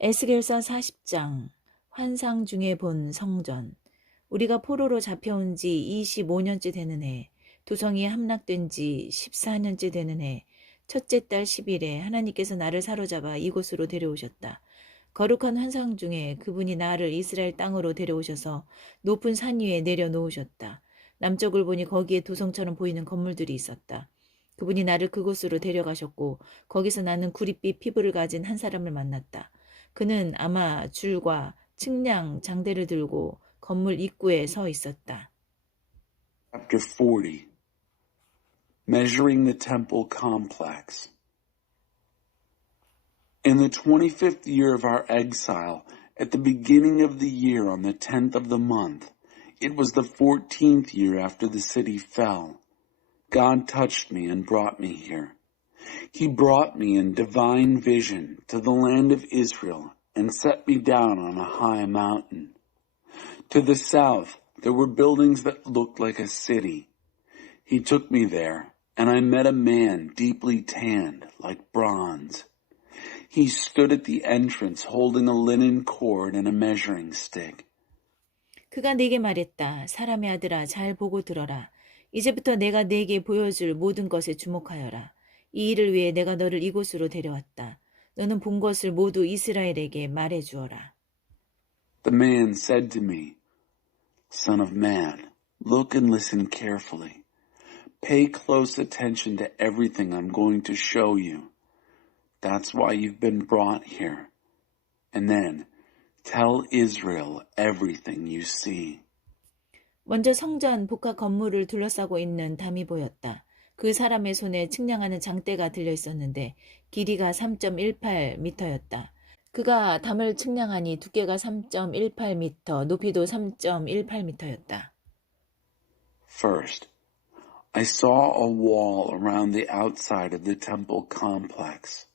에스겔서 40장 환상 중에 본 성전. 우리가 포로로 잡혀온 지 25년째 되는 해, 도성이 함락된 지 14년째 되는 해, 첫째 달 10일에 하나님께서 나를 사로잡아 이곳으로 데려오셨다. 거룩한 환상 중에 그분이 나를 이스라엘 땅으로 데려오셔서 높은 산 위에 내려놓으셨다. 남쪽을 보니 거기에 도성처럼 보이는 건물들이 있었다. 그분이 나를 그곳으로 데려가셨고 거기서 나는 구릿빛 피부를 가진 한 사람을 만났다. 그는 아마 줄과 측량 장대를 들고 건물 입구에 서 있었다. Chapter 40 Measuring the Temple Complex. In the 25th year of our exile, at the beginning of the year on the 10th of the month, it was the 14th year after the city fell. God touched me and brought me here. He brought me in divine vision to the land of Israel and set me down on a high mountain. To the south, there were buildings that looked like a city. He took me there, and I met a man deeply tanned, like bronze. He stood at the entrance holding a linen cord and a measuring stick. 그가 내게 말했다. 사람의 아들아, 잘 보고 들어라. 이제부터 내가 네게 보여줄 모든 것에 주목하여라. 이 일을 위해 내가 너를 이곳으로 데려왔다. 너는 본 것을 모두 이스라엘에게 말해 주어라. The man said to me, Son of man, look and listen carefully. Pay close attention to everything I'm going to show you. That's why you've been brought here. And then tell Israel everything you see. 먼저 성전 복합 건물을 둘러싸고 있는 담이 보였다. 그 사람의 손에 측량하는 장대가 들려 있었는데 길이가 3.18m였다. 그가 담을 측량하니 두께가 3.18m, 높이도 3.18m였다. First, I saw a wall around the outside of the temple complex.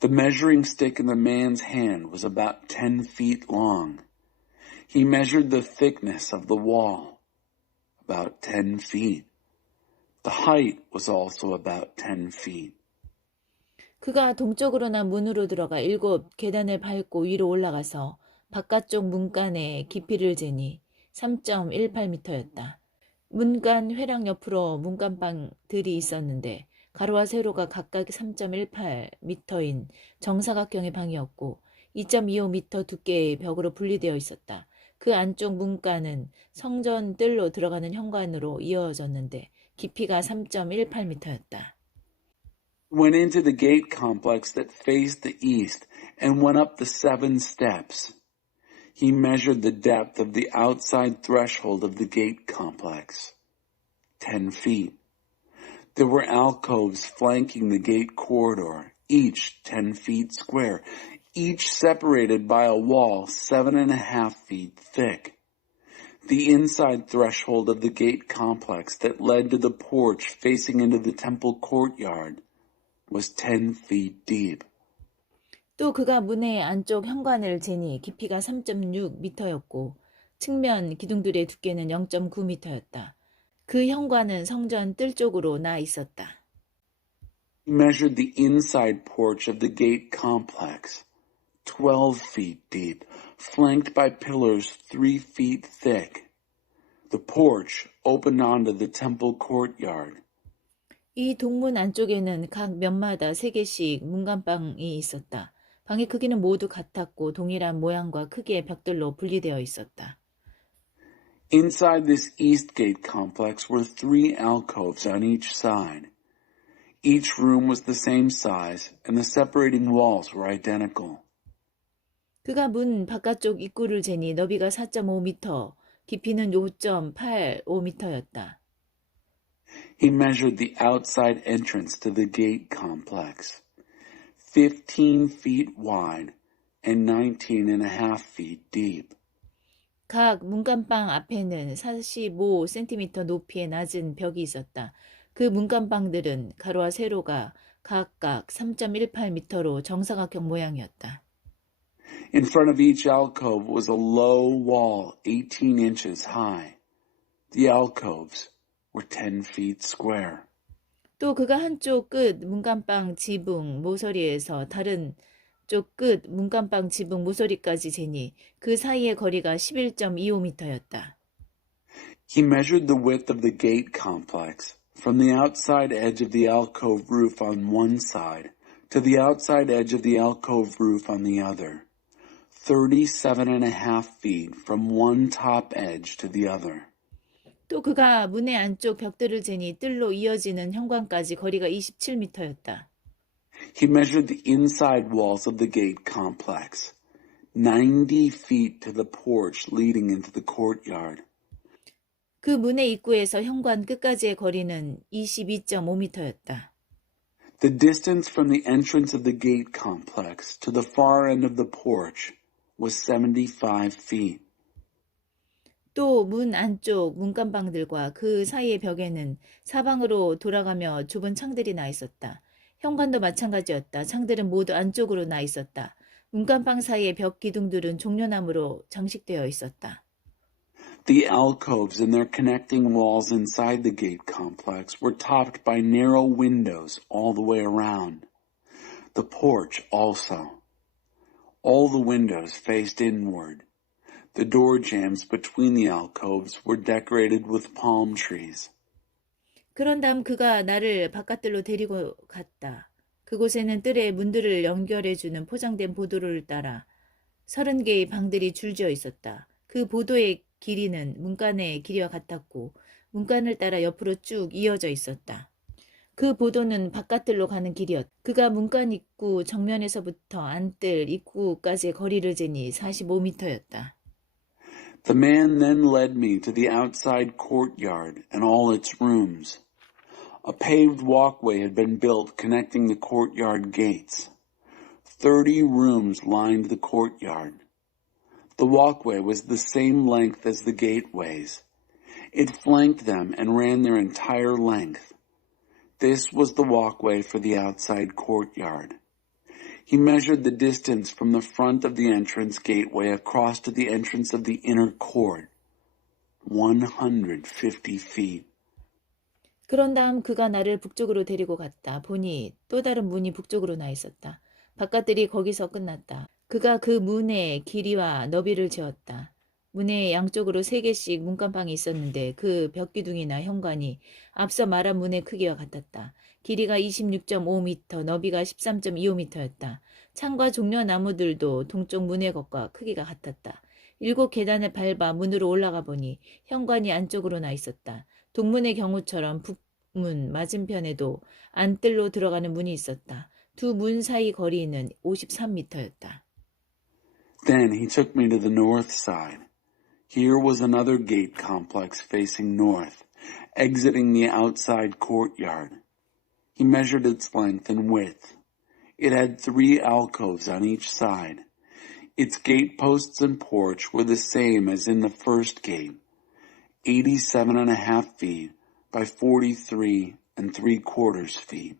The measuring stick in the man's hand was about 10 feet long. He measured the thickness of the wall, about 10 feet. The height was also about 10 feet. 그가 동쪽으로나 문으로 들어가 7 계단을 밟고 위로 올라가서 바깥쪽 문간의 깊이를 재니 3.18m였다. 문간 회랑 옆으로 문간방들이 있었는데 가로와 세로가 각각 3.18m인 정사각형의 방이었고 2.25m 두께의 벽으로 분리되어 있었다. 그 안쪽 문간은 성전 뜰로 들어가는 현관으로 이어졌는데 깊이가 3.18m였다. Went into the gate complex that faced the east and went up the 7 steps. He measured the depth of the outside threshold of the gate complex, 10 feet. There were alcoves flanking the gate corridor, each 10 feet square, each separated by a wall 7.5 feet thick. The inside threshold of the gate complex that led to the porch facing into the temple courtyard was 10 feet deep. 또 그가 문의 안쪽 현관을 재니 깊이가 3.6m였고 측면 기둥들의 두께는 0.9m였다. 그 현관은 성전 뜰 쪽으로 나 있었다. He measured the inside porch of the gate complex, 12 feet deep, flanked by pillars 3 feet thick. The porch opened onto the temple courtyard. 이 동문 안쪽에는 각 면마다 3개씩 문간방이 있었다. 방의 크기는 모두 같았고 동일한 모양과 크기의 벽들로 분리되어 있었다. Inside this east gate complex were 3 alcoves on each side. Each room was the same size and the separating walls were identical. 그가 문 바깥쪽 입구를 재니 너비가 4.5m, 깊이는 5.85m였다. He measured the outside entrance to the gate complex, 15 feet wide and 19.5 feet deep. 각 문간방 앞에는 45cm 높이의 낮은 벽이 있었다. 그 문간방들은 가로와 세로가 각각 3.18m로 정사각형 모양이었다. In front of each alcove was a low wall 18 inches high. The alcoves were 10 feet square. 또 그가 한쪽 끝 문간방 지붕 모서리에서 다른 쪽 끝 문간방 지붕 모서리까지 재니 그 사이의 거리가 11.25m였다. He measured the width of the gate complex from the outside edge of the alcove roof on one side to the outside edge of the alcove roof on the other, 37.5 feet from one top edge to the other. 또 그가 문의 안쪽 벽들을 재니 뜰로 이어지는 현관까지 거리가 27m였다. He measured the inside walls of the gate complex, 90 feet to the porch leading into the courtyard. 그 문의 입구에서 현관 끝까지의 거리는 22.5m였다. The distance from the entrance of the gate complex to the far end of the porch was 75 feet. 또 문 안쪽 문간방들과 그 사이의 벽에는 사방으로 돌아가며 좁은 창들이 나 있었다. 현관도 마찬가지였다. 창들은 모두 안쪽으로 나 있었다. 문간방 사이의 벽 기둥들은 종려나무로 장식되어 있었다. The alcoves and their connecting walls inside the gate complex were topped by narrow windows all the way around. The porch also. All the windows faced inward. The door jambs between the alcoves were decorated with palm trees. 그런 다음 그가 나를 바깥들로 데리고 갔다. 그곳에는 뜰에 문들을 연결해주는 포장된 보도를 따라 30개의 방들이 줄지어 있었다. 그 보도의 길이는 문간의 길이와 같았고 문간을 따라 옆으로 쭉 이어져 있었다. 그 보도는 바깥들로 가는 길이었다. 그가 문간 입구 정면에서부터 안뜰 입구까지의 거리를 재니 45m였다. The man then led me to the outside courtyard and all its rooms. A paved walkway had been built connecting the courtyard gates. 30 rooms lined the courtyard. The walkway was the same length as the gateways. It flanked them and ran their entire length. This was the walkway for the outside courtyard. He measured the distance from the front of the entrance gateway across to the entrance of the inner court. 150 feet. 그런 다음 그가 나를 북쪽으로 데리고 갔다. 보니 또 다른 문이 북쪽으로 나 있었다. 바깥들이 거기서 끝났다. 그가 그 문의 길이와 너비를 재었다. 문의 양쪽으로 3개씩 문간방이 있었는데 그 벽기둥이나 현관이 앞서 말한 문의 크기와 같았다. 길이가 26.5m, 너비가 13.25m였다. 창과 종려나무들도 동쪽 문의 것과 크기가 같았다. 7계단을 밟아 문으로 올라가 보니 현관이 안쪽으로 나 있었다. 동문의 경우처럼 북문 맞은편에도 안뜰로 들어가는 문이 있었다. 두 문 사이 거리는 53m였다. Then he took me to the north side. Here was another gate complex facing north, exiting the outside courtyard. He measured its length and width. It had 3 alcoves on each side. Its gate posts and porch were the same as in the first gate, 87.5 feet by 43 3/4 feet.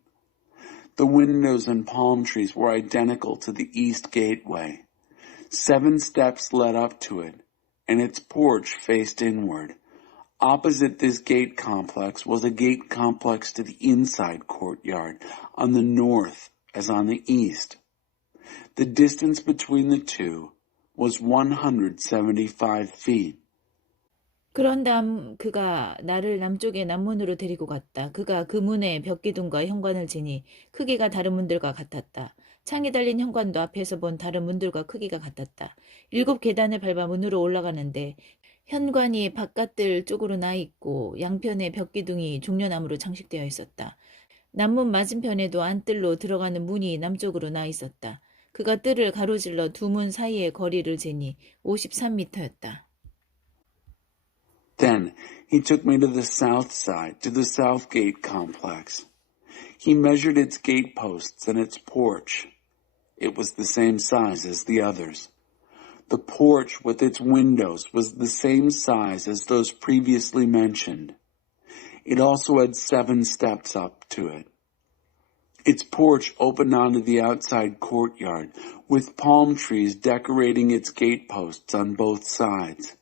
The windows and palm trees were identical to the east gateway. 7 steps led up to it, and its porch faced inward. Opposite this gate complex was a gate complex to the inside courtyard, on the north as on the east. The distance between the two was 175 feet. 그런 다음 그가 나를 남쪽의 남문으로 데리고 갔다. 그가 그 문의 벽기둥과 현관을 재니 크기가 다른 문들과 같았다. 창이 달린 현관도 앞에서 본 다른 문들과 크기가 같았다. 7계단을 밟아 문으로 올라가는데 현관이 바깥들 쪽으로 나 있고 양편의 벽기둥이 종려나무로 장식되어 있었다. 남문 맞은편에도 안뜰로 들어가는 문이 남쪽으로 나 있었다. 그가 뜰을 가로질러 두 문 사이의 거리를 재니 53m였다. Then he took me to the south side, to the south gate complex. He measured its gate posts and its porch. It was the same size as the others. The porch with its windows was the same size as those previously mentioned. It also had 7 steps up to it. Its porch opened onto the outside courtyard, with palm trees decorating its gate posts on both sides.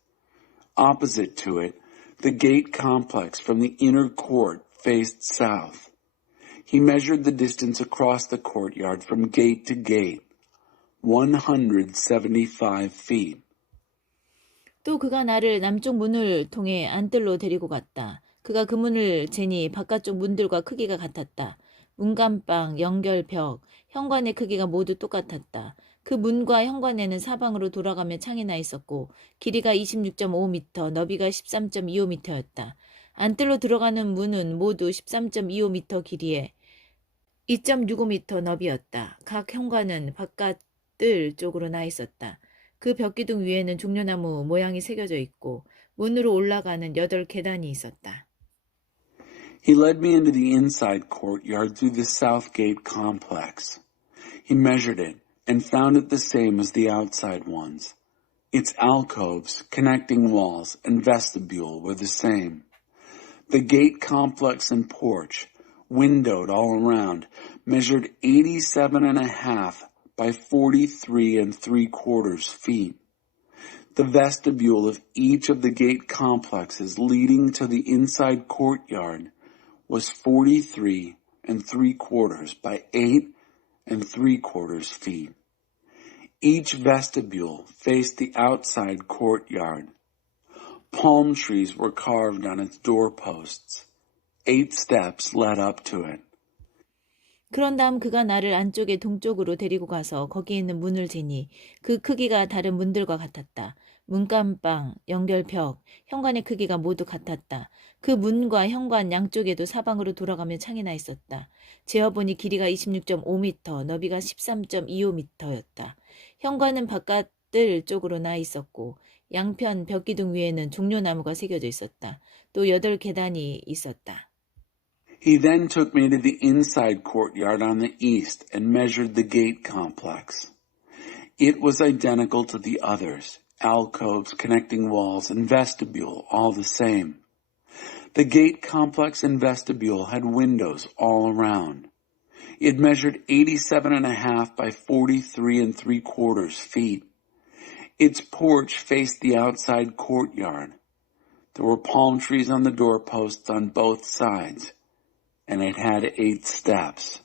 Opposite to it, the gate complex from the inner court faced south. He measured the distance across the courtyard from gate to gate, 175 feet. 또 그가 나를 남쪽 문을 통해 안뜰로 데리고 갔다. 그가 그 문을 재니 바깥쪽 문들과 크기가 같았다. 문간방, 연결벽, 현관의 크기가 모두 똑같았다. 그 문과 현관에는 사방으로 돌아가며 창이 나 있었고 길이가 26.5m, 너비가 13.25m였다. 안뜰로 들어가는 문은 모두 13.25m 길이에 2.65m 너비였다. 각 현관은 바깥뜰 쪽으로 나 있었다. 그 벽기둥 위에는 종려나무 모양이 새겨져 있고 문으로 올라가는 8계단이 있었다. He led me into the inside courtyard through the south gate complex. He measured it and found it the same as the outside ones. Its alcoves, connecting walls, and vestibule were the same. The gate complex and porch, windowed all around, measured 87.5 by 43.75 feet. The vestibule of each of the gate complexes leading to the inside courtyard was 43.75 by 8.75 feet. Each vestibule faced the outside courtyard. Palm trees were carved on its doorposts. 8 steps led up to it. 그런 다음 그가 나를 안쪽의 동쪽으로 데리고 가서 거기에 있는 문을 재니 그 크기가 다른 문들과 같았다. 문간방, 연결벽, 현관의 크기가 모두 같았다. 그 문과 현관 양쪽에도 사방으로 돌아가며 창이 나 있었다. 재어보니 길이가 26.5m, 너비가 13.25m였다. 현관은 바깥뜰 쪽으로 나 있었고 양편 벽기둥 위에는 종려나무가 새겨져 있었다. 또 8계단이 있었다. He then took me to the inside courtyard on the east and measured the gate complex. It was identical to the others, alcoves, connecting walls, and vestibule, all the same. The gate complex and vestibule had windows all around. It measured 87.5 by 43.75 feet. Its porch faced the outside courtyard. There were palm trees on the doorposts on both sides, and it had 8 steps.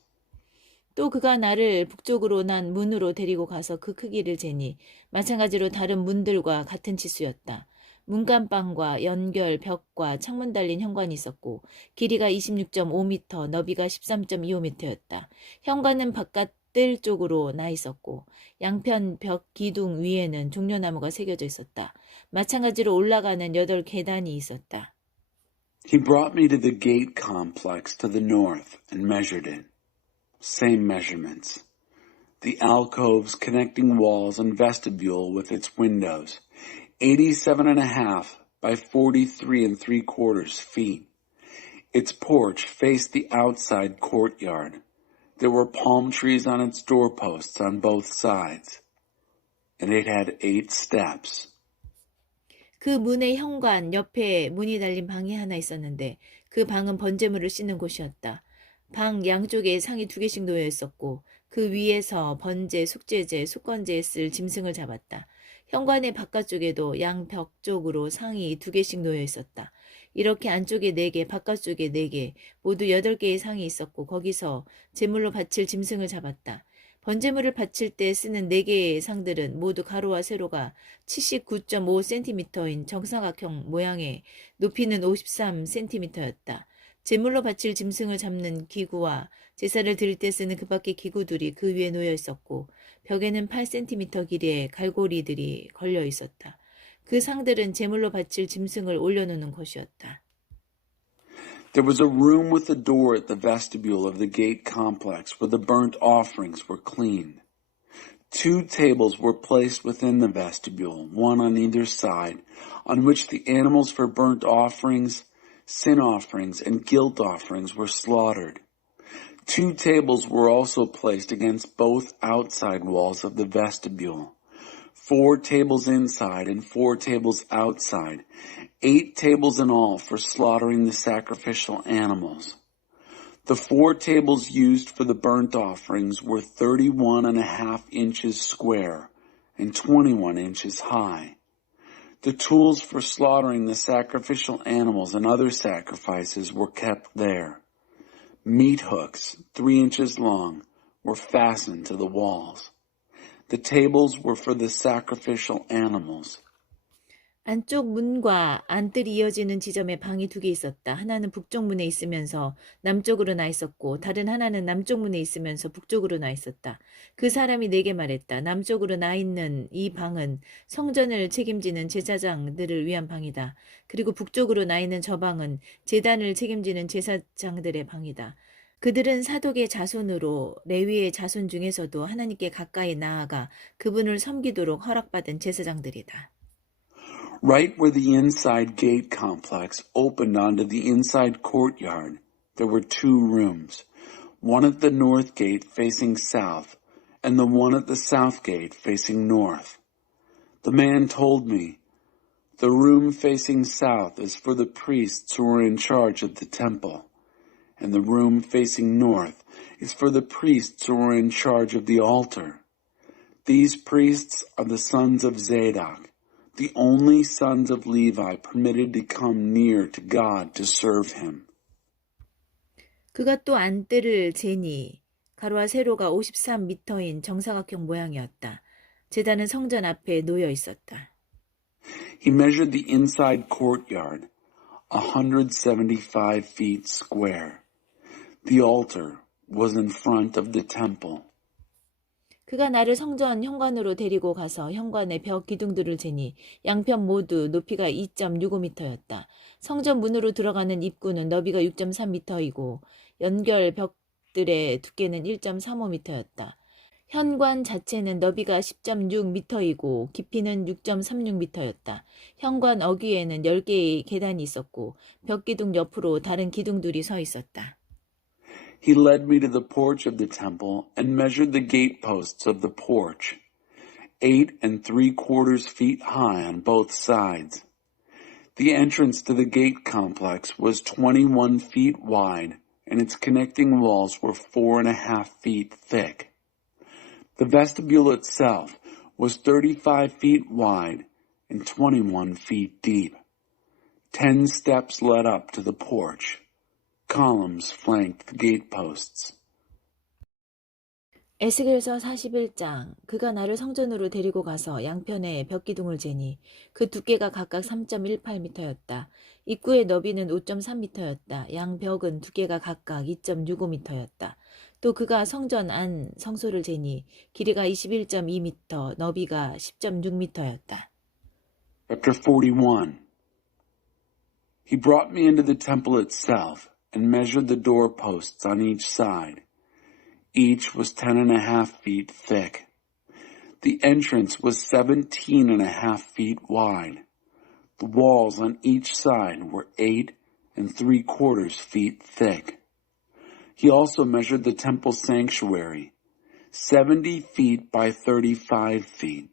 또 그가 나를 북쪽으로 난 문으로 데리고 가서 그 크기를 재니 마찬가지로 다른 문들과 같은 치수였다. 문간방과 연결, 벽과 창문 달린 현관이 있었고 길이가 26.5m, 너비가 13.25m였다. 현관은 바깥뜰 쪽으로 나 있었고 양편 벽 기둥 위에는 종려나무가 새겨져 있었다. 마찬가지로 올라가는 8계단이 있었다. He brought me to the gate complex to the north and measured it. Same measurements. The alcoves, connecting walls, and vestibule with its windows, 87.5 by 43.75 feet. Its porch faced the outside courtyard. There were palm trees on its doorposts on both sides, and it had 8 steps. 그 문의 현관 옆에 문이 달린 방이 하나 있었는데 그 방은 번제물을 씻는 곳이었다. 방 양쪽에 상이 2개씩 놓여 있었고 그 위에서 번제, 속죄제, 속건제에 쓸 짐승을 잡았다. 현관의 바깥쪽에도 양벽 쪽으로 상이 2개씩 놓여 있었다. 이렇게 안쪽에 4개, 바깥쪽에 4개, 모두 8개의 상이 있었고 거기서 제물로 바칠 짐승을 잡았다. 번제물을 바칠 때 쓰는 4개의 상들은 모두 가로와 세로가 79.5cm인 정사각형 모양의 높이는 53cm였다. 제물로 바칠 짐승을 잡는 기구와 제사를 드릴 때 쓰는 그 밖의 기구들이 그 위에 놓여 있었고 벽에는 8cm 길이의 갈고리들이 걸려 있었다. 그 상들은 제물로 바칠 짐승을 올려놓는 것이었다. There was a room with a door at the vestibule of the gate complex where the burnt offerings were cleaned. 2 tables were placed within the vestibule, one on either side, on which the animals for burnt offerings, sin offerings, and guilt offerings were slaughtered. 2 tables were also placed against both outside walls of the vestibule. 4 tables inside and 4 tables outside, 8 tables in all for slaughtering the sacrificial animals. The 4 tables used for the burnt offerings were 31.5 inches square and 21 inches high. The tools for slaughtering the sacrificial animals and other sacrifices were kept there. Meat hooks, 3 inches long, were fastened to the walls. The tables were for the sacrificial animals. 안쪽 문과 안뜰이 이어지는 지점에 방이 2개 있었다. 하나는 북쪽 문에 있으면서 남쪽으로 나 있었고 다른 하나는 남쪽 문에 있으면서 북쪽으로 나 있었다. 그 사람이 내게 말했다. 남쪽으로 나 있는 이 방은 성전을 책임지는 제사장들을 위한 방이다. 그리고 북쪽으로 나 있는 저 방은 제단을 책임지는 제사장들의 방이다. 그들은 사독의 자손으로 레위의 자손 중에서도 하나님께 가까이 나아가 그분을 섬기도록 허락받은 제사장들이다. Right where the inside gate complex opened onto the inside courtyard, there were 2 rooms, one at the north gate facing south, and the one at the south gate facing north. The man told me, "The room facing south is for the priests who are in charge of the temple, and the room facing north is for the priests who are in charge of the altar. These priests are the sons of Zadok, the only sons of Levi permitted to come near to God to serve him." 그가 또 안뜰을 재니 가로와 세로가 53m인 정사각형 모양이었다. 제단은 성전 앞에 놓여 있었다. He measured the inside courtyard, 175 feet square. The altar was in front of the temple. 그가 나를 성전 현관으로 데리고 가서 현관의 벽 기둥들을 재니 양편 모두 높이가 2.65m였다. 성전 문으로 들어가는 입구는 너비가 6.3m이고 연결 벽들의 두께는 1.35m였다. 현관 자체는 너비가 10.6m이고 깊이는 6.36m였다. 현관 어귀에는 10개의 계단이 있었고 벽 기둥 옆으로 다른 기둥들이 서 있었다. He led me to the porch of the temple and measured the gate posts of the porch, 8 3/4 feet high on both sides. The entrance to the gate complex was 21 feet wide, and its connecting walls were 4.5 feet thick. The vestibule itself was 35 feet wide and 21 feet deep. 10 steps led up to the porch. Columns flanked the gate posts. 에스겔서 41장 그가 나를 성전으로 데리고 가서 양편에 벽기둥을 재니 그 두께가 각각 3.18m였다. 입구의 너비는 5.3m였다. 양벽은 두께가 각각 2.65m였다. 또 그가 성전 안 성소를 재니 길이가 21.2m, 너비가 10.6m였다. Chapter 41. He brought me into the temple itself and measured the doorposts on each side. Each was 10.5 feet thick. The entrance was 17.5 feet wide. The walls on each side were 8 3/4 feet thick. He also measured the temple sanctuary, 70 feet by 35 feet.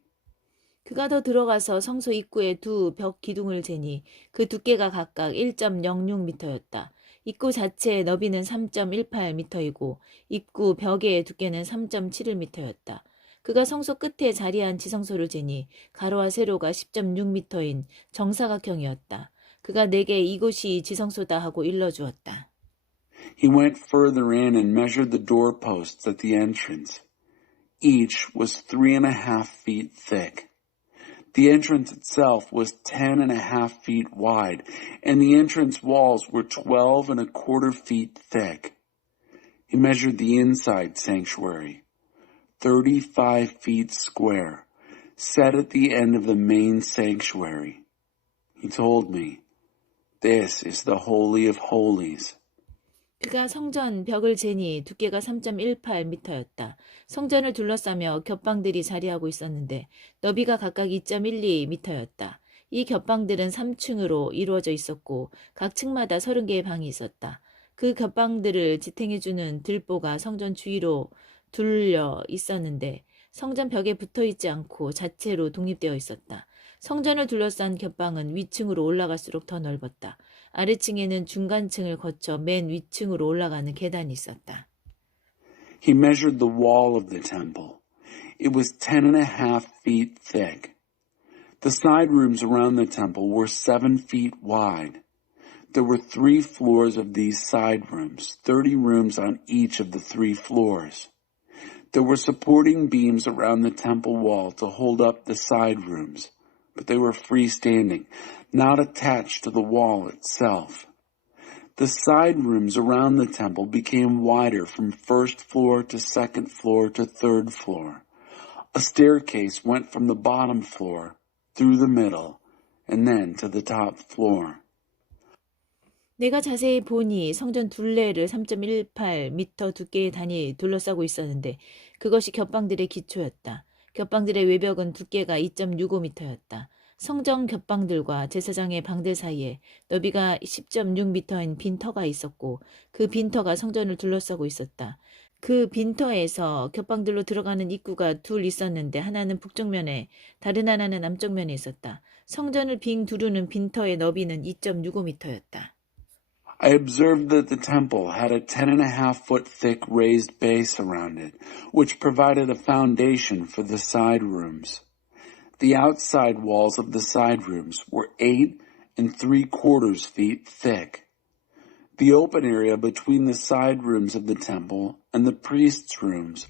그가 더 들어가서 성소 입구의 두 벽 기둥을 재니 그 두께가 각각 1.06m였다. 입구 자체의 너비는 3.18m이고 입구 벽의 두께는 3.71m였다. 그가 성소 끝에 자리한 지성소를 재니 가로와 세로가 10.6m인 정사각형이었다. 그가 내게 이곳이 지성소다 하고 일러주었다. He went further in and measured the doorposts at the entrance. Each was 3.5 feet thick. The entrance itself was 10.5 feet wide, and the entrance walls were 12 1/4 feet thick. He measured the inside sanctuary, 35 feet square, set at the end of the main sanctuary. He told me, "This is the Holy of Holies." 그가 성전 벽을 재니 두께가 3.18m였다. 성전을 둘러싸며 겹방들이 자리하고 있었는데 너비가 각각 2.12m였다. 이 겹방들은 3층으로 이루어져 있었고 각 층마다 30개의 방이 있었다. 그 겹방들을 지탱해주는 들보가 성전 주위로 둘려 있었는데 성전 벽에 붙어있지 않고 자체로 독립되어 있었다. 성전을 둘러싼 겹방은 위층으로 올라갈수록 더 넓었다. 아래층에는 중간층을 거쳐 맨 위층으로 올라가는 계단이 있었다. He measured the wall of the temple. It was 10.5 feet thick. The side rooms around the temple were 7 feet wide. There were 3 floors of these side rooms, 30 rooms on each of the 3 floors. There were supporting beams around the temple wall to hold up the side rooms, but they were freestanding, not attached to the wall itself. The side rooms around the temple became wider from first floor to second floor to third floor. A staircase went from the bottom floor, through the middle, and then to the top floor. 내가 자세히 보니 성전 둘레를 3.18m 두께의 단이 둘러싸고 있었는데 그것이 겹방들의 기초였다. 겹방들의 외벽은 두께가 2.65m였다. 성전 겹방들과 제사장의 방들 사이에 너비가 10.6m인 빈터가 있었고 그 빈터가 성전을 둘러싸고 있었다. 그 빈터에서 겹방들로 들어가는 입구가 둘 있었는데 하나는 북쪽면에 다른 하나는 남쪽면에 있었다. 성전을 빙 두르는 빈터의 너비는 2.65m였다. I observed that the temple had a 10.5-foot thick raised base around it, which provided a foundation for the side rooms. The outside walls of the side rooms were 8 3/4 feet thick. The open area between the side rooms of the temple and the priests' rooms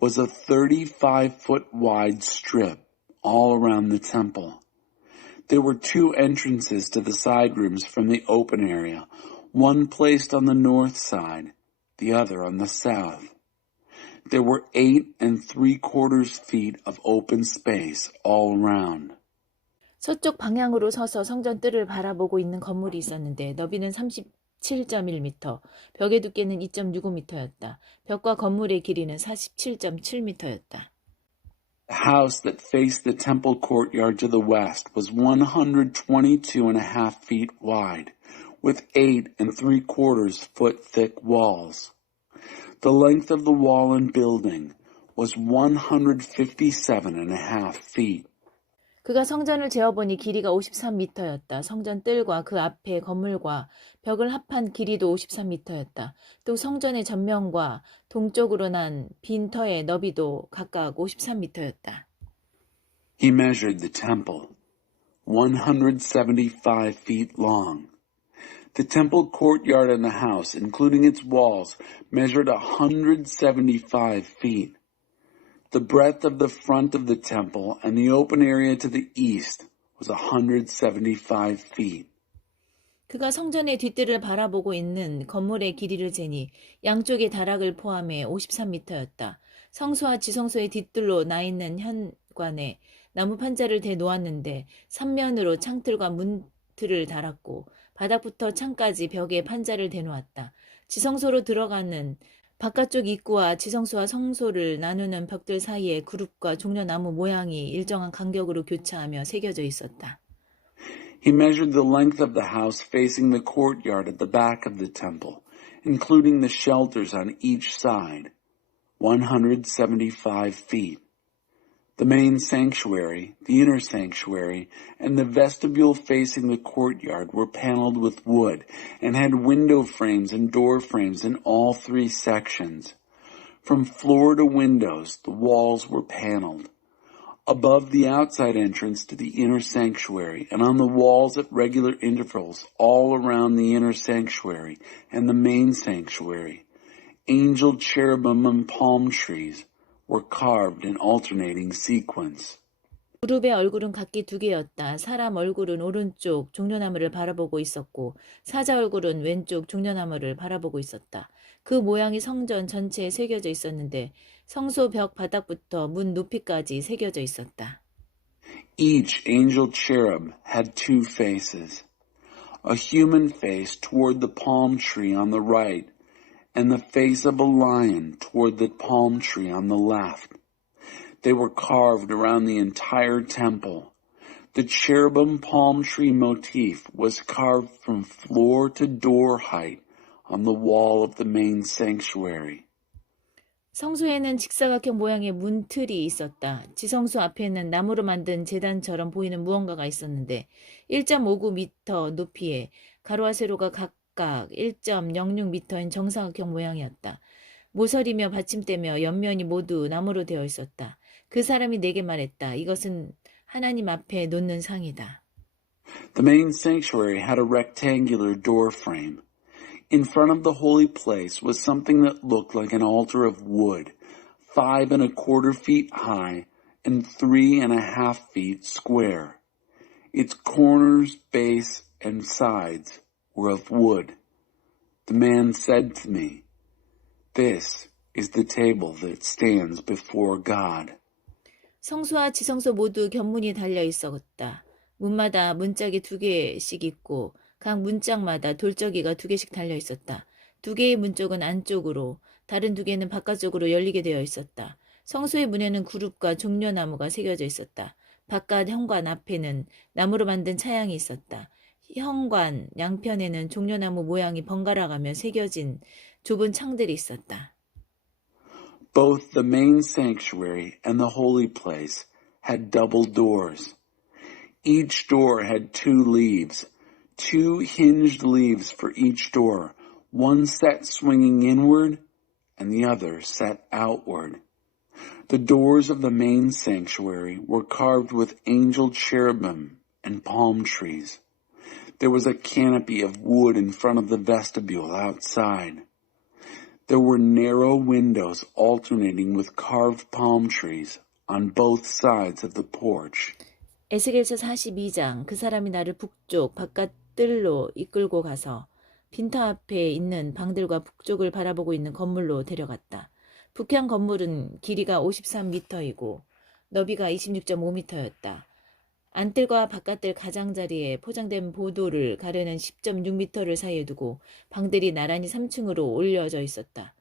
was a 35-foot wide strip all around the temple. There were 2 entrances to the side rooms from the open area, one placed on the north side, the other on the south. There were 8 3/4 feet of open space all around. 서쪽 방향으로 서서 성전 뜰을 바라보고 있는 건물이 있었는데 너비는 37.1m, 벽의 두께는 2.65m였다. 벽과 건물의 길이는 47.7m였다. The house that faced the temple courtyard to the west was 122.5 feet wide, with 8 3/4 foot thick walls. The length of the wall and building was 157.5 feet. 그가 성전을 재어보니 길이가 53m였다. 성전 뜰과 그 앞에 건물과 벽을 합한 길이도 53m였다. 또 성전의 전면과 동쪽으로 난 빈터의 너비도 각각 53m였다. He measured the temple, 175 feet long. The temple courtyard and the house, including its walls, measured 175 feet. The breadth of the front of the temple and the open area to the east was 175 feet. 그가 성전의 뒷뜰을 바라보고 있는 건물의 길이를 재니 양쪽의 다락을 포함해 53m였다. 성소와 지성소의 뒷뜰로 나 있는 현관에 나무 판자를 대놓았는데 3면으로 창틀과 문틀을 달았고 바닥부터 창까지 벽에 판자를 대놓았다. 지성소로 들어가는 바깥쪽 입구와 지성소와 성소를 나누는 벽들 사이에 그룹과 종려나무 모양이 일정한 간격으로 교차하며 새겨져 있었다. He measured the length of the house facing the courtyard at the back of the temple, including the shelters on each side, 175 feet. The main sanctuary, the inner sanctuary, and the vestibule facing the courtyard were paneled with wood and had window frames and door frames in all 3 sections. From floor to windows, the walls were paneled. Above the outside entrance to the inner sanctuary and on the walls at regular intervals all around the inner sanctuary and the main sanctuary, angel cherubim and palm trees were carved in alternating sequence. 그룹의 얼굴은 각기 2개였다. 사람 얼굴은 오른쪽 종려나무를 바라보고 있었고 사자 얼굴은 왼쪽 종려나무를 바라보고 있었다. 그 모양이 성전 전체에 새겨져 있었는데 성소 벽 바닥부터 문 높이까지 새겨져 있었다. Each angel cherub had 2 faces, a human face toward the palm tree on the right and the face of a lion toward the palm tree on the left. They were carved around the entire temple. The cherubim palm tree motif was carved from floor to door height on the wall of the main sanctuary. 성소에는 직사각형 모양의 문틀이 있었다. 지성소 앞에는 나무로 만든 제단처럼 보이는 무언가가 있었는데 1.59m 높이에 가로와 세로가 각각 1.06m인 정사각형 모양이었다. 모서리며 받침대며 옆면이 모두 나무로 되어 있었다. 그 사람이 내게 말했다. 이것은 하나님 앞에 놓는 상이다. The main sanctuary had a rectangular door frame. In front of the holy place was something that looked like an altar of wood, 5¼ feet high and 3½ feet square. Its corners, base, and sides were of wood. The man said to me, "This is the table that stands before God." 성소와 지성소 모두 견문이 달려 있었다. 문마다 문짝이 2개씩 있고 각 문짝마다 돌저기가 2개씩 달려 있었다. 2개의 문쪽은 안쪽으로, 다른 2개는 바깥쪽으로 열리게 되어 있었다. 성소의 문에는 구룹과 종려나무가 새겨져 있었다. 바깥 현관 앞에는 나무로 만든 차양이 있었다. 현관 양편에는 종려나무 모양이 번갈아가며 새겨진 좁은 창들이 있었다. Both the main sanctuary and the holy place had double doors. Each door had 2 leaves, 2 hinged leaves for each door, one set swinging inward and the other set outward. The doors of the main sanctuary were carved with angel cherubim and palm trees. There was a canopy of wood in front of the vestibule outside. There were narrow windows alternating with carved palm trees on both sides of the porch. 에스겔서 42장 그 사람이 나를 북쪽 바깥 뜰로 이끌고 가서 빈터 앞에 있는 방들과 북쪽을 바라보고 있는 건물로 데려갔다. 북향 건물은 길이가 53m이고 너비가 26.5m였다. 안뜰과 바깥뜰 가장자리에 포장된 보도를 가르는 10.6m를 사이에 두고 방들이 나란히 3층으로 올려져 있었다.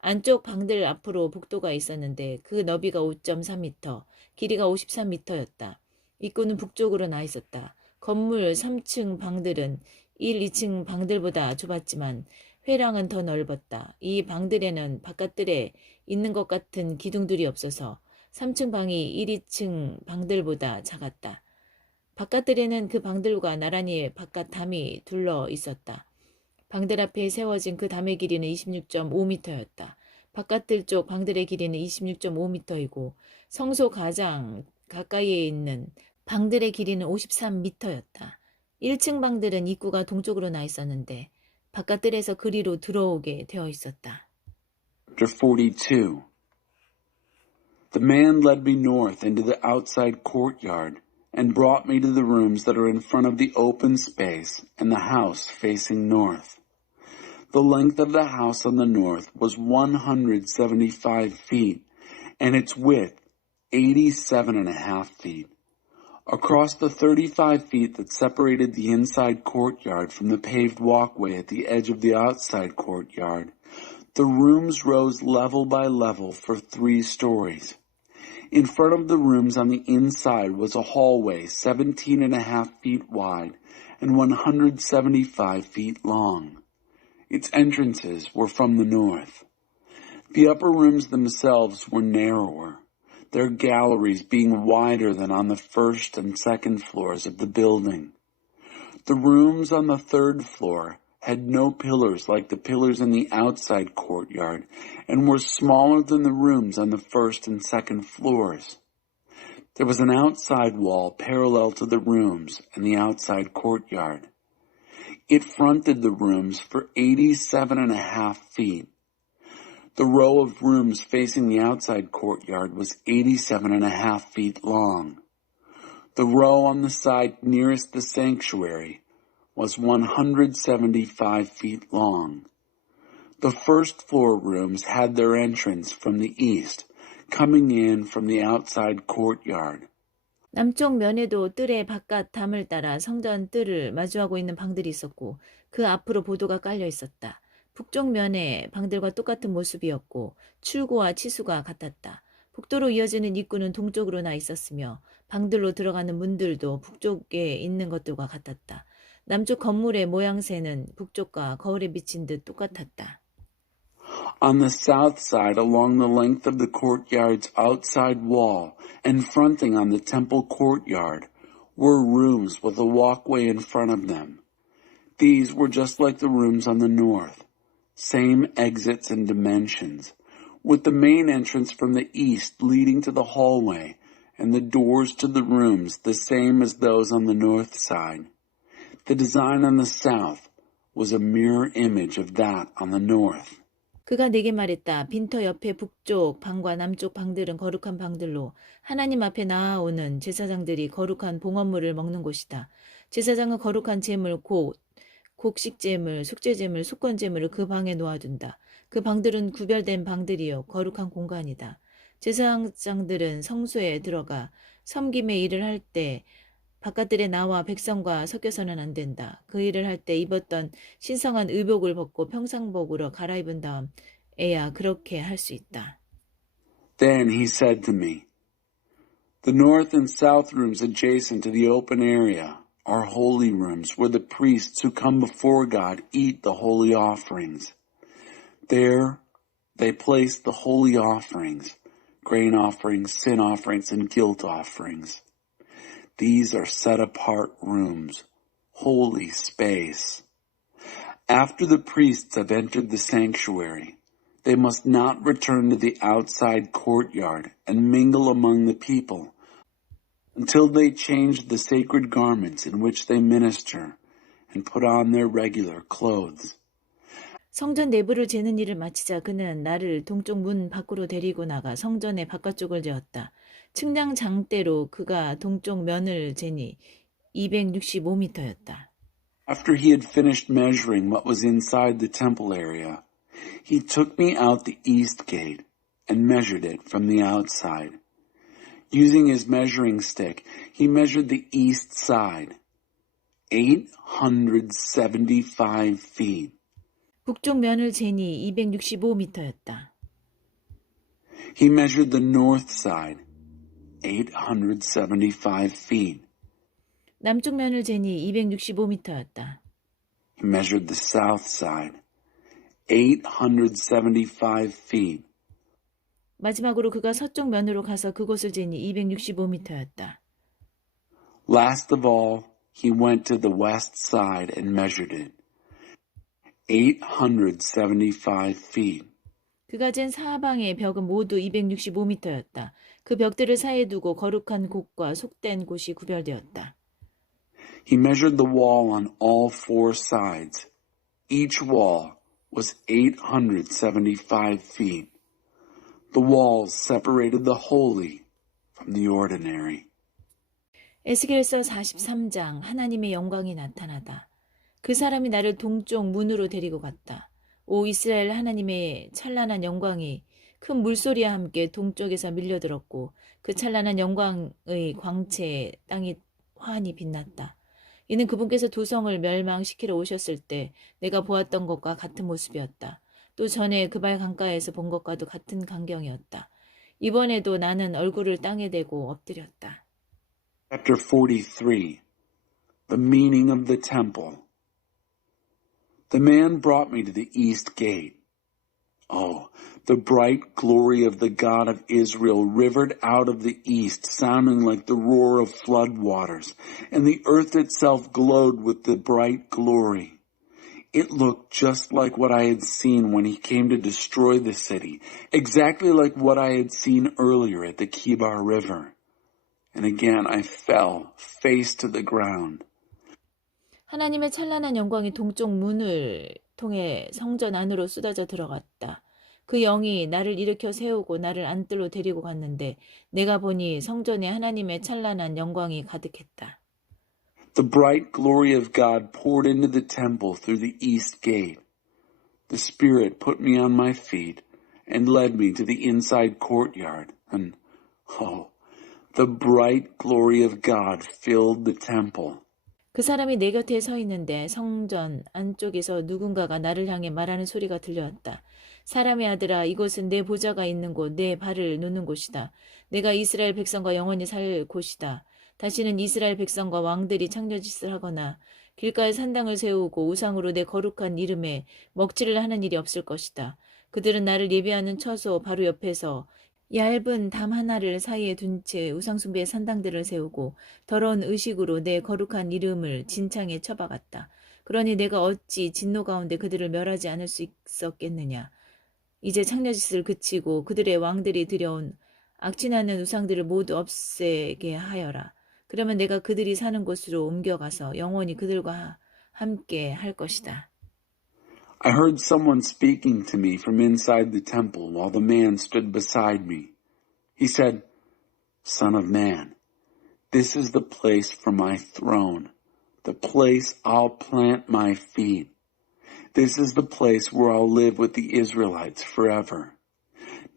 안쪽 방들 앞으로 복도가 있었는데 그 너비가 5.3m, 길이가 53m였다. 입구는 북쪽으로 나 있었다. 건물 3층 방들은 1, 2층 방들보다 좁았지만 회랑은 더 넓었다. 이 방들에는 바깥뜰에 있는 것 같은 기둥들이 없어서 3층 방이 1, 2층 방들보다 작았다. 바깥뜰에는 그 방들과 나란히 바깥 담이 둘러 있었다. 방들 앞에 세워진 그 담의 길이는 26.5m였다. 바깥뜰 쪽 방들의 길이는 26.5m이고 성소 가장 가까이에 있는 방들의 길이는 53m였다. 1층 방들은 입구가 동쪽으로 나 있었는데 바깥뜰에서 그리로 들어오게 되어 있었다. Chapter 42. The man led me north into the outside courtyard and brought me to the rooms that are in front of the open space and the house facing north. The length of the house on the north was 175 feet, and its width 87.5 feet. Across the 35 feet that separated the inside courtyard from the paved walkway at the edge of the outside courtyard, the rooms rose level by level for 3 stories. In front of the rooms on the inside was a hallway 17.5 feet wide and 175 feet long. Its entrances were from the north. The upper rooms themselves were narrower, their galleries being wider than on the first and second floors of the building. The rooms on the 3rd floor had no pillars like the pillars in the outside courtyard and were smaller than the rooms on the 1st and 2nd floors. There was an outside wall parallel to the rooms and the outside courtyard. It fronted the rooms for 87.5 feet. The row of rooms facing the outside courtyard was 87.5 feet long. The row on the side nearest the sanctuary was 175 feet long. The 1st floor rooms had their entrance from the east, coming in from the outside courtyard. 남쪽 면에도 뜰의 바깥 담을 따라 성전 뜰을 마주하고 있는 방들이 있었고 그 앞으로 보도가 깔려 있었다. 북쪽 면의 방들과 똑같은 모습이었고 출구와 치수가 같았다. 복도로 이어지는 입구는 동쪽으로 나 있었으며 방들로 들어가는 문들도 북쪽에 있는 것들과 같았다. 남쪽 건물의 모양새는 북쪽과 거울에 비친 듯 똑같았다. On the south side, along the length of the courtyard's outside wall and fronting on the temple courtyard, were rooms with a walkway in front of them. These were just like the rooms on the north, same exits and dimensions, with the main entrance from the east leading to the hallway and the doors to the rooms the same as those on the north side. The design on the south was a mirror image of that on the north. 그가 내게 말했다. 빈터 옆에 북쪽 방과 남쪽 방들은 거룩한 방들로 하나님 앞에 나아오는 제사장들이 거룩한 봉헌물을 먹는 곳이다. 제사장은 거룩한 제물 곧 곡식제물, 속죄제물, 속건제물을 그 방에 놓아둔다. 그 방들은 구별된 방들이요 거룩한 공간이다. 제사장들은 성소에 들어가 섬김의 일을 할 때 바깥들에 나와 백성과 섞여서는 안 된다. 그 일을 할 때 입었던 신성한 의복을 벗고 평상복으로 갈아입은 다음 에야 그렇게 할 수 있다. Then he said to me, "The north and south rooms adjacent to the open area are holy rooms where the priests who come before God eat the holy offerings. There they place the holy offerings, grain offerings, sin offerings, and guilt offerings. These are set apart rooms, holy space. After the priests have entered the sanctuary, they must not return to the outside courtyard and mingle among the people until they change the sacred garments in which they minister and put on their regular clothes." 성전 내부를 재는 일을 마치자 그는 나를 동쪽 문 밖으로 데리고 나가 성전의 바깥쪽을 재었다. 측량 장대로 그가 동쪽 면을 재니 265m였다. After he had finished measuring what was inside the temple area, he took me out the east gate and measured it from the outside. Using his measuring stick, he measured the east side, 875 feet. 북쪽 면을 재니 265m였다. He measured the north side, 875 feet. 남쪽 면을 재니 265m였다. He measured the south side, 875 feet. 마지막으로 그가 서쪽 면으로 가서 그곳을 재니 265m였다. Last of all, he went to the west side and measured it, 875 feet. 그가 잰 사방의 벽은 모두 265m였다. 그 벽들을 사이에 두고 거룩한 곳과 속된 곳이 구별되었다. He measured the wall on all four sides. Each wall was 875 feet. The walls separated the holy from the ordinary. 에스겔서 43장 하나님의 영광이 나타나다. 그 사람이 나를 동쪽 문으로 데리고 갔다. 오 이스라엘 하나님의 찬란한 영광이 큰 물소리와 함께 동쪽에서 밀려들었고 그 찬란한 영광의 광채에 땅이 환히 빛났다. 이는 그분께서 두 성을 멸망시키러 오셨을 때 내가 보았던 것과 같은 모습이었다. 또 전에 그발 강가에서 본 것과도 같은 광경이었다. 이번에도 나는 얼굴을 땅에 대고 엎드렸다. Chapter 43, The Meaning of the Temple. The man brought me to the east gate. Oh, the bright glory of the God of Israel rivered out of the east, sounding like the roar of flood waters, and the earth itself glowed with the bright glory. It looked just like what I had seen when he came to destroy the city, exactly like what I had seen earlier at the Kibar River. And again I fell face to the ground. 하나님의 찬란한 영광이 동쪽 문을 통해 성전 안으로 쏟아져 들어갔다. 그 영이 나를 일으켜 세우고 나를 안뜰로 데리고 갔는데 내가 보니 성전에 하나님의 찬란한 영광이 가득했다. The bright glory of God poured into the temple through the east gate. The Spirit put me on my feet and led me to the inside courtyard. And, oh, the bright glory of God filled the temple. 그 사람이 내 곁에 서 있는데 성전 안쪽에서 누군가가 나를 향해 말하는 소리가 들려왔다. 사람의 아들아, 이곳은 내 보좌가 있는 곳, 내 발을 놓는 곳이다. 내가 이스라엘 백성과 영원히 살 곳이다. 다시는 이스라엘 백성과 왕들이 창녀짓을 하거나 길가에 산당을 세우고 우상으로 내 거룩한 이름에 먹칠을 하는 일이 없을 것이다. 그들은 나를 예배하는 처소 바로 옆에서 얇은 담 하나를 사이에 둔 채 우상숭배의 산당들을 세우고 더러운 의식으로 내 거룩한 이름을 진창에 쳐박았다. 그러니 내가 어찌 진노 가운데 그들을 멸하지 않을 수 있었겠느냐. 이제 창녀짓을 그치고 그들의 왕들이 들여온 악취나는 우상들을 모두 없애게 하여라. 그러면 내가 그들이 사는 곳으로 옮겨가서 영원히 그들과 함께 할 것이다. I heard someone speaking to me from inside the temple while the man stood beside me. He said, "Son of man, this is the place for my throne, the place I'll plant my feet. This is the place where I'll live with the Israelites forever.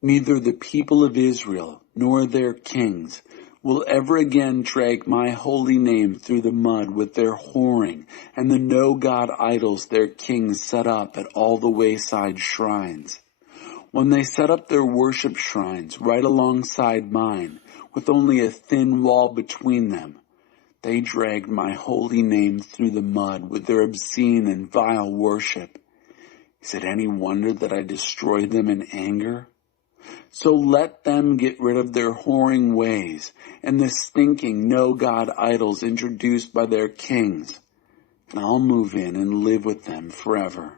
Neither the people of Israel nor their kings will ever again drag my holy name through the mud with their whoring and the no-God idols their kings set up at all the wayside shrines. When they set up their worship shrines right alongside mine, with only a thin wall between them, they dragged my holy name through the mud with their obscene and vile worship. Is it any wonder that I destroyed them in anger? So let them get rid of their whoring ways and the stinking no-God idols introduced by their kings, and I'll move in and live with them forever."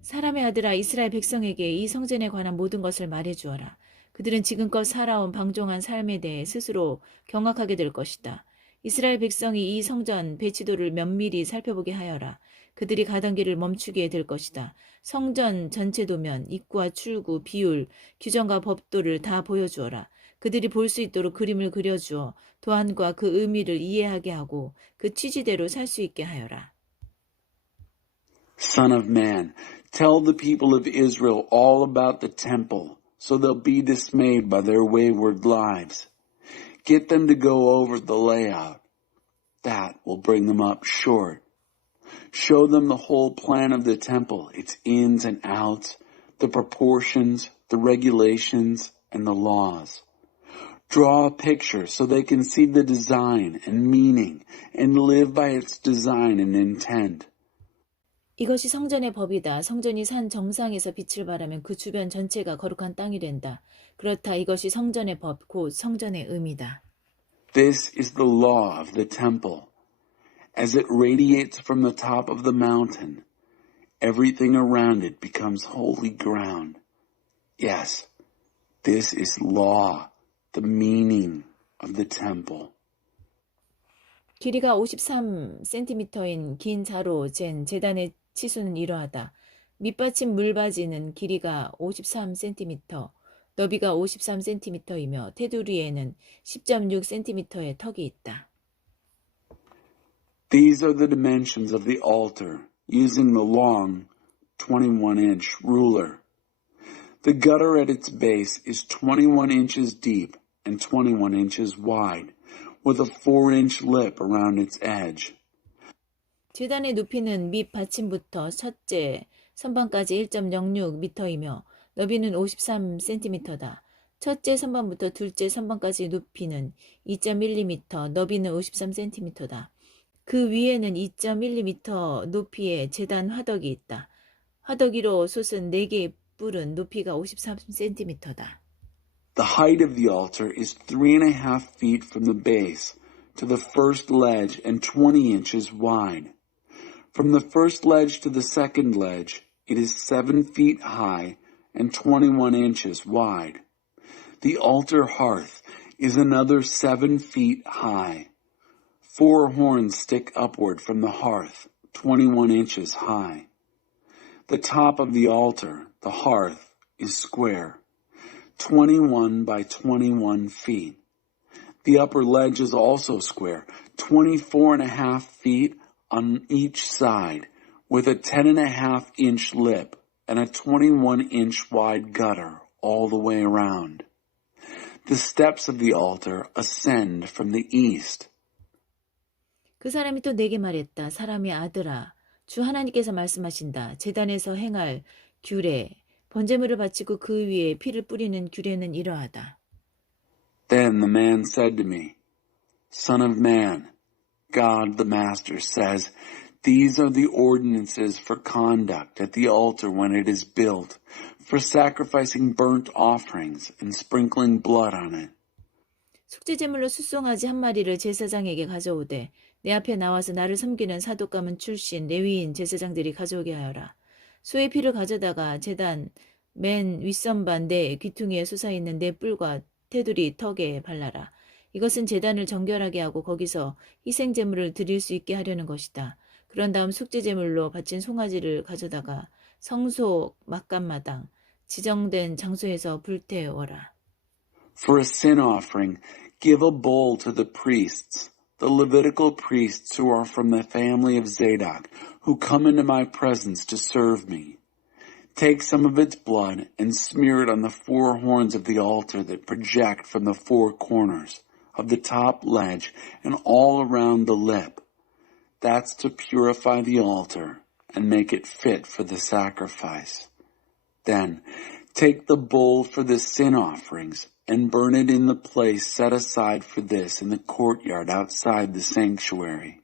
사람의 아들아, 이스라엘 백성에게 이 성전에 관한 모든 것을 말해주어라. 그들은 지금껏 살아온 방종한 삶에 대해 스스로 경악하게 될 것이다. 이스라엘 백성이 이 성전 배치도를 면밀히 살펴보게 하여라. 그들이 가던 길을 멈추게 될 것이다. 성전 전체 도면, 입구와 출구, 비율, 규정과 법도를 다 보여주어라. 그들이 볼 수 있도록 그림을 그려주어 도안과 그 의미를 이해하게 하고 그 취지대로 살 수 있게 하여라. Son of man, tell the people of Israel all about the temple, so they'll be dismayed by their wayward lives. Get them to go over the layout. That will bring them up short. Show them the whole plan of the temple, its ins and outs, the proportions, the regulations, and the laws. Draw a picture so they can see the design and meaning and live by its design and intent. 이것이 성전의 법이다. 성전이 산 정상에서 빛을 발하면 그 주변 전체가 거룩한 땅이 된다. 그렇다. 이것이 성전의 법, 곧 성전의 의미다. This is the law of the temple. As it radiates from the top of the mountain, everything around it becomes holy ground. Yes, this is law, the meaning of the temple. 길이가 53cm인 긴 자로 잰 제단의 치수는 이러하다. 밑받침 물바지는 길이가 53cm, 너비가 53cm이며 테두리에는 10.6cm의 턱이 있다. These are the dimensions of the altar, using the long 21-inch ruler. The gutter at its base is 21 inches deep and 21 inches wide, with a 4-inch lip around its edge. 제단의 높이는 밑 받침부터 첫째 선반까지 1.06m이며 너비는 53cm다. 첫째 선반부터 둘째 선반까지 높이는 2.1mm, 너비는 53cm다. 그 위에는 2.1mm 높이의 제단 화덕이 있다. 화덕이로 솟은 4개의 뿔은 높이가 53cm다. The height of the altar is 3.5 feet from the base to the first ledge and 20 inches wide. From the first ledge to the second ledge, it is 7 feet high and 21 inches wide. The altar hearth is another 7 feet high. 4 horns stick upward from the hearth, 21 inches high. The top of the altar, the hearth, is square, 21 by 21 feet. The upper ledge is also square, 24.5 feet on each side, with a 10.5-inch lip and a 21-inch wide gutter all the way around. The steps of the altar ascend from the east. 그 사람이 또 내게 말했다. 사람의 아들아, 주 하나님께서 말씀하신다. 제단에서 행할 규례, 번제물을 바치고 그 위에 피를 뿌리는 규례는 이러하다. Then the man said to me, Son of man, God the Master says, these are the ordinances for conduct at the altar when it is built, for sacrificing burnt offerings and sprinkling blood on it. 속죄제물로 숫송아지 한 마리를 제사장에게 가져오되 내 앞에 나와서 나를 섬기는 사독 가문 출신 레위인 제사장들이 가져오게 하여라. 소의 피를 가져다가 제단 맨 윗선반 내 귀퉁이에 솟아있는 내 뿔과 테두리 턱에 발라라. 이것은 제단을 정결하게 하고 거기서 희생제물을 드릴 수 있게 하려는 것이다. 그런 다음 속죄제물로 바친 송아지를 가져다가 성소 막간마당 지정된 장소에서 불태워라. For a sin offering, give a bull to the priests, the Levitical priests who are from the family of Zadok, who come into my presence to serve me. Take some of its blood and smear it on the four horns of the altar that project from the four corners of the top ledge and all around the lip. That's to purify the altar and make it fit for the sacrifice. Then take the bull for the sin offerings and burn it in the place set aside for this in the courtyard outside the sanctuary.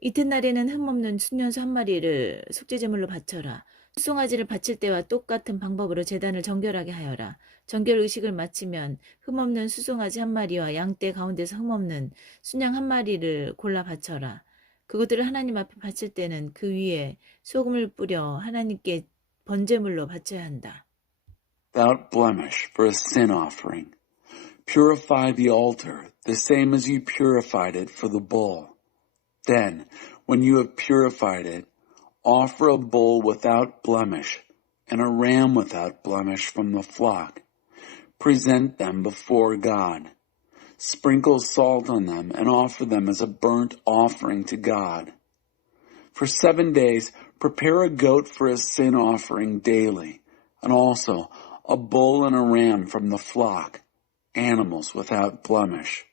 이튿날에는 흠없는 순년소 한 마리를 속죄제물로 바쳐라. 수송아지를 바칠 때와 똑같은 방법으로 제단을 정결하게 하여라. 정결 의식을 마치면 흠없는 수송아지 한 마리와 양떼 가운데서 흠없는 순양 한 마리를 골라 바쳐라. 그것들을 하나님 앞에 바칠 때는 그 위에 소금을 뿌려 하나님께 번제물로 바쳐야 한다. Without blemish for a sin offering. Purify the altar, the same as you purified it for the bull. Then, when you have purified it, offer a bull without blemish and a ram without blemish from the flock. Present them before God. Sprinkle salt on them and offer them as a burnt offering to God. For 7 days, prepare a goat for a sin offering daily, and also a bull and a ram from the flock, animals without blemish.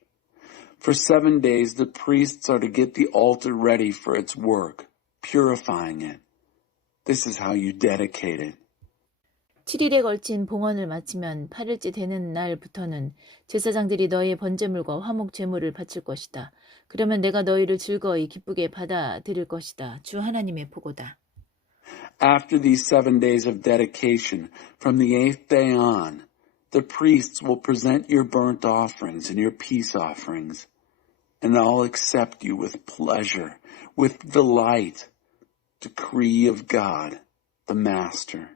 For 7 days, the priests are to get the altar ready for its work, purifying it. This is how you dedicate it. 7일에 걸친 봉헌을 마치면 8일째 되는 날부터는 제사장들이 너희의 번제물과 화목 제물을 바칠 것이다. 그러면 내가 너희를 즐거이 기쁘게 받아들일 것이다. 주 하나님의 보고다. After these 7 days of dedication, from the 8th day on, the priests will present your burnt offerings and your peace offerings, and I'll accept you with pleasure, with delight, decree of God, the Master.